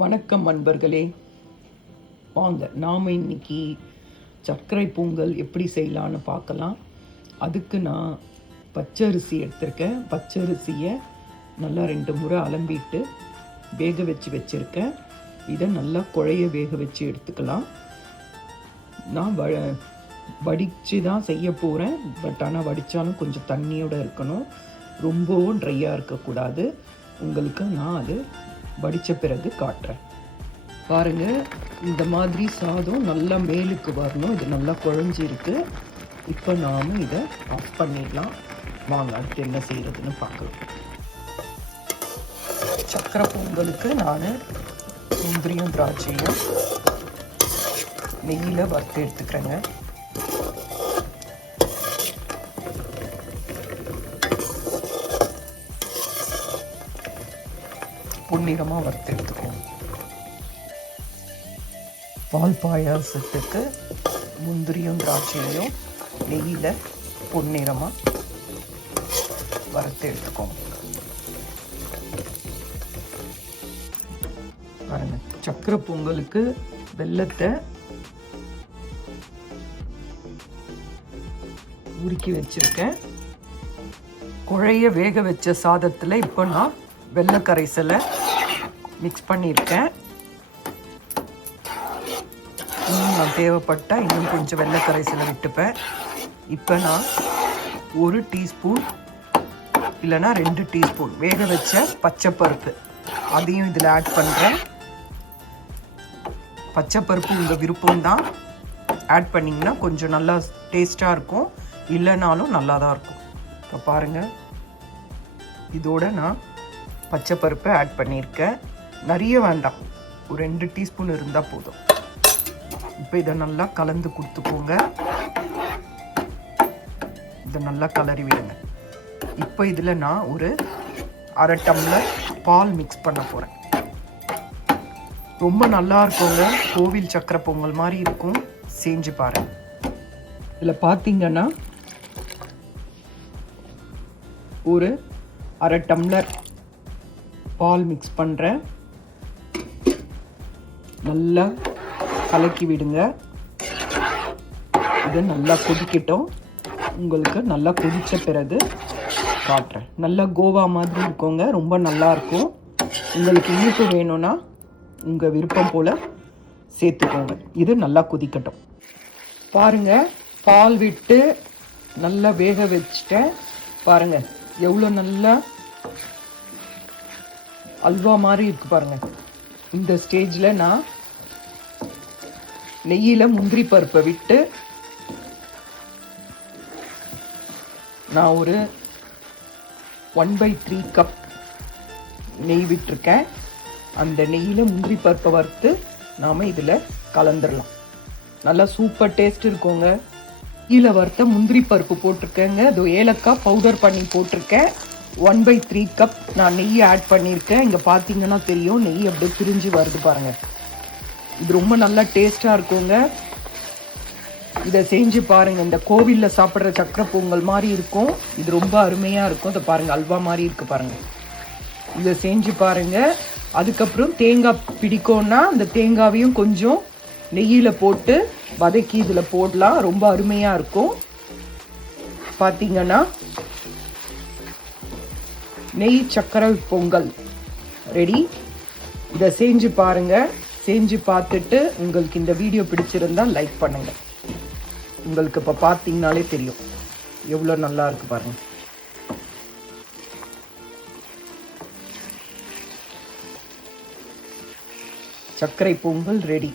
வணக்கம் அன்பர்களே. வாங்க நாம் இன்னைக்கு சர்க்கரை பொங்கல் எப்படி செய்யலான்னு பார்க்கலாம். அதுக்கு நான் பச்சரிசி எடுத்திருக்கேன். பச்சரிசியை நல்லா ரெண்டு முறை அலம்பிட்டு வேக வச்சு வச்சுருக்கேன். இதை நல்லா குழைய வேக வச்சு எடுத்துக்கலாம். நான் வ வடித்து தான் செய்ய போகிறேன் பட் ஆனால் வடித்தாலும் கொஞ்சம் தண்ணியோடு இருக்கணும். ரொம்பவும் ட்ரையாக இருக்கக்கூடாது. உங்களுக்கு நான் அது வடித்த பிறகு காட்டுறேன். பாருங்கள் இந்த மாதிரி சாதம் நல்லா மேலுக்கு வரணும். இது நல்லா குழஞ்சிருக்கு. இப்போ நாம் இதை ஆஃப் பண்ணிடலாம். வாங்க அடுத்து என்ன செய்கிறதுன்னு பார்க்கலாம். சக்கரை பொங்கலுக்கு நான் முந்திரியும் திராட்சையும் நெய்யில் வறுத்து எடுத்துக்கிறேங்க. பொன்னிறமாக வறுத்து எடுத்துக்குவோம் பால் பாயாசத்துக்கு முந்திரியும் திராட்சையும் நெய்யில் பொன்னிறமாக வறுத்து எடுத்துக்கோங்க பாருங்கள் சக்கரை பொங்கலுக்கு வெள்ளத்தை உருக்கி வச்சிருக்கேன். குழைய வேக வச்ச சாதத்தில் இப்போ நான் வெள்ளை கரைசலை மிக்ஸ் பண்ணியிருக்கேன். இன்னும் நான் தேவைப்பட்டால் இன்னும் கொஞ்சம் வெள்ளை விட்டுப்பேன். இப்போ நான் ஒரு டீஸ்பூன் இல்லைன்னா ரெண்டு டீஸ்பூன் வேக வச்ச பச்சைப்பருப்பு. அதையும் இதில் ஆட் பண்ணுறேன் பச்சைப்பருப்பு உங்கள் விருப்பம் தான். ஆட் பண்ணிங்கன்னா கொஞ்சம் நல்லா டேஸ்ட்டாக இருக்கும். இல்லைனாலும் நல்லா தான் இருக்கும். இப்போ பாருங்கள் இதோட நான் பச்சைப்பருப்பை ஆட் பண்ணியிருக்கேன். நிறைய வேண்டாம். ஒரு ரெண்டு டீஸ்பூன் இருந்தால் போதும். இப்போ இதை நல்லா கலந்து கொடுத்துக்கோங்க. இதை நல்லா கலரி விடுங்க. இப்போ இதில் நான் ஒரு அரை டம்ளர் பால் மிக்ஸ் பண்ண போகிறேன் ரொம்ப நல்லா இருக்குங்க. கோவில் சக்கரை பொங்கல் மாதிரி இருக்கும். செஞ்சு பாருங்கள் இதில் பார்த்தீங்கன்னா ஒரு அரை டம்ளர் பால் மிக்ஸ் பண்ணுறேன் நல்லா கலக்கி விடுங்க. இது நல்லா கொதிக்கட்டும். உங்களுக்கு நல்லா கொதித்த பிறகு காட்டுறேன். நல்லா கோவா மாதிரி இருக்கோங்க. ரொம்ப நல்லா இருக்கும். உங்களுக்கு இனிப்பு வேணும்னா உங்கள் விருப்பம் போல் சேர்த்துக்கோங்க. இது நல்லா கொதிக்கட்டும். பாருங்க பால் விட்டு நல்லா வேக வச்சுட்டேன். பாருங்கள் எவ்வளோ நல்லா அல்வா மாதிரி இருக்கு பாருங்கள் இந்த ஸ்டேஜில் நான் நெய்யில் முந்திரி பருப்பை விட்டு நான் ஒரு ஒன் பை த்ரீ கப் நெய் விட்டுருக்கேன். அந்த நெய்யில் முந்திரி பருப்பை வறுத்து நாம் இதில் கலந்துடலாம் நல்லா சூப்பர் டேஸ்ட் இருக்குங்க. கீழே வறுத்த முந்திரி பருப்பு போட்டிருக்கேங்க. அது ஏலக்காய் பவுடர் பண்ணி போட்டிருக்கேன். ஒன் பை த்ரீ கப் நான் நெய் ஆட் பண்ணியிருக்கேன். இங்கே பார்த்தீங்கன்னா தெரியும் நெய் அப்படியே பிரிஞ்சு வருது பாருங்கள் இது ரொம்ப நல்லா டேஸ்ட்டாக இருக்குங்க. இதை செஞ்சு பாருங்கள் இந்த கோவிலில் சாப்பிட்ற சக்கரை பொங்கல் மாதிரி இருக்கும். இது ரொம்ப அருமையாக இருக்கும். இதை பாருங்கள் அல்வா மாதிரி இருக்குது பாருங்கள் இதை செஞ்சு பாருங்க. அதுக்கப்புறம் தேங்காய் பிடிக்கும்னா அந்த தேங்காவையும் கொஞ்சம் நெய்யில் போட்டு வதக்கி இதில் போடலாம். ரொம்ப அருமையாக இருக்கும். பார்த்தீங்கன்னா நெய் சக்கரை பொங்கல். ரெடி இதை செஞ்சு பாருங்கள் செஞ்சு பார்த்துட்டு உங்களுக்கு இந்த வீடியோ பிடிச்சிருந்தால் லைக் பண்ணுங்கள் உங்களுக்கு இப்போ பார்த்தீங்கனாலே தெரியும். எவ்வளோ நல்லா இருக்கு பாருங்கள் சர்க்கரை பொங்கல் ரெடி